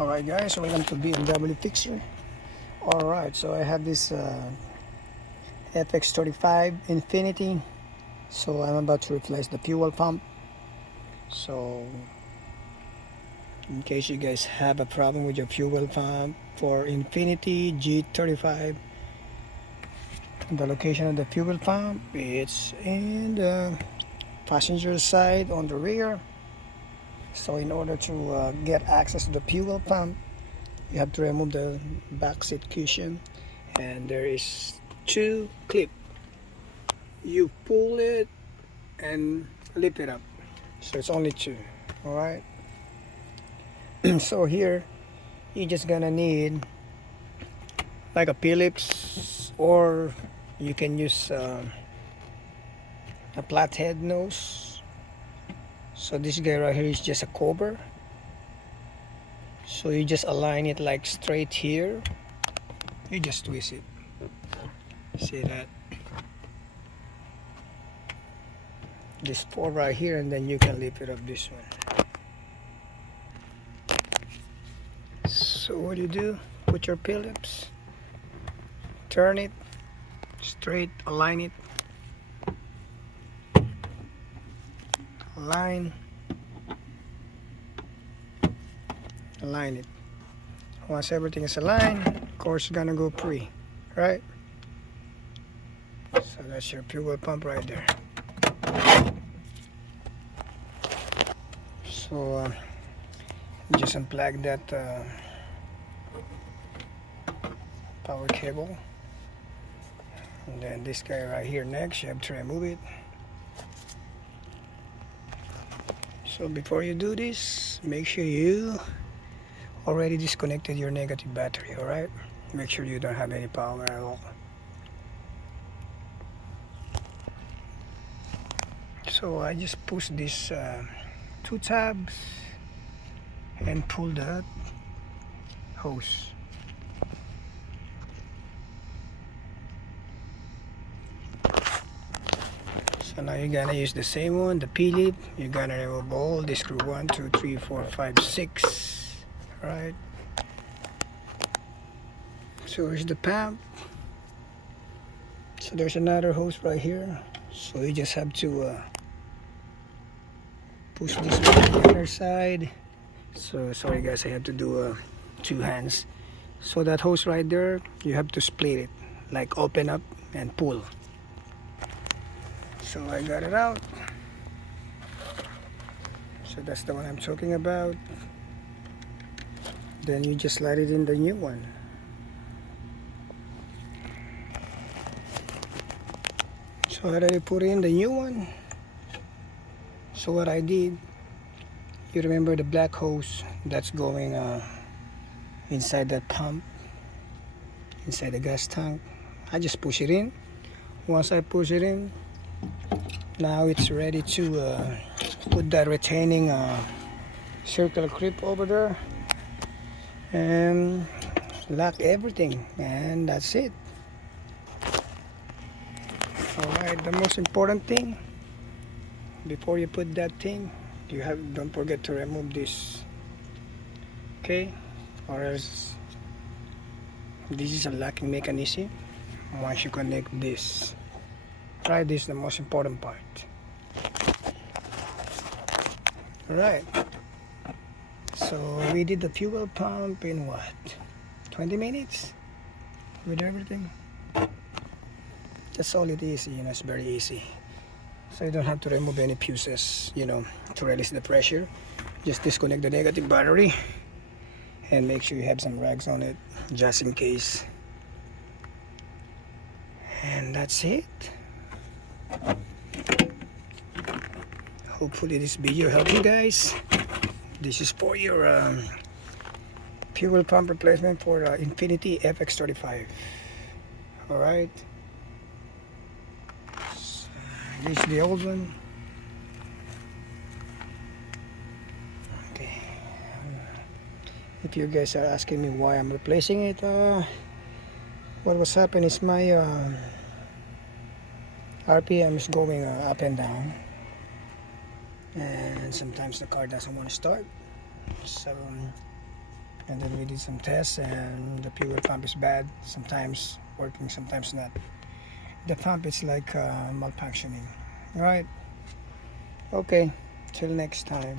Alright guys, welcome to BMW Fixer. Alright, so I have this Fx35 Infinity. So I'm about to replace the fuel pump. So in case you guys have a problem with your fuel pump for Infinity G35, the location of the fuel pump, it's in the passenger side on the rear. So in order to get access to the fuel pump, you have to remove the back seat cushion, and there is two clips. You pull it and lift it up, so it's only two. All right. So here you're just gonna need like a Phillips, or you can use a flathead nose. So this guy right here is just a cover. So you just align it like straight here. You just twist it. See that? This four right here, and then you can lift it up this one. So what do you do? Put your Phillips, turn it straight, align it, align it. Once everything is aligned, of course it's gonna go pre, right? So that's your fuel pump right there. So just unplug that power cable, and then this guy right here next, you have to remove it. So before you do this, make sure you already disconnected your negative battery. All right, make sure you don't have any power at all. So I just push this two tabs and pull that hose. So now you're gonna use the same one, the P-lip. You're gonna remove all the screw 1, 2, 3, 4, 5, 6. Right. So here's the pump. So there's another hose right here. So you just have to push this one to the other side. So sorry guys, I have to do two hands. So that hose right there, you have to split it, like open up and pull. So I got it out. So that's the one I'm talking about. Then you just slide it in the new one. So how did I put in the new one? So what I did, you remember the black hose that's going inside that pump, inside the gas tank? I just push it in. Once I push it in, now it's ready to put that retaining circle clip over there and lock everything, and that's it. Alright, the most important thing before you put that thing, don't forget to remove this, okay? Or else this is a locking mechanism. Once you connect this, try this, the most important part. Alright, so we did the fuel pump in what, 20 minutes with everything? That's all it is, you know. It's very easy. So you don't have to remove any fuses, you know, to release the pressure. Just disconnect the negative battery and make sure you have some rags on it just in case. And that's it. Hopefully this video helped you guys. This is for your fuel pump replacement for Infinity Fx35. Alright. This is the old one. Okay. If you guys are asking me why I'm replacing it, what was happening is my RPM is going up and down, and sometimes the car doesn't want to start. So and then we did some tests, and the fuel pump is bad, sometimes working, sometimes not. The pump is like malfunctioning. All right, okay, till next time.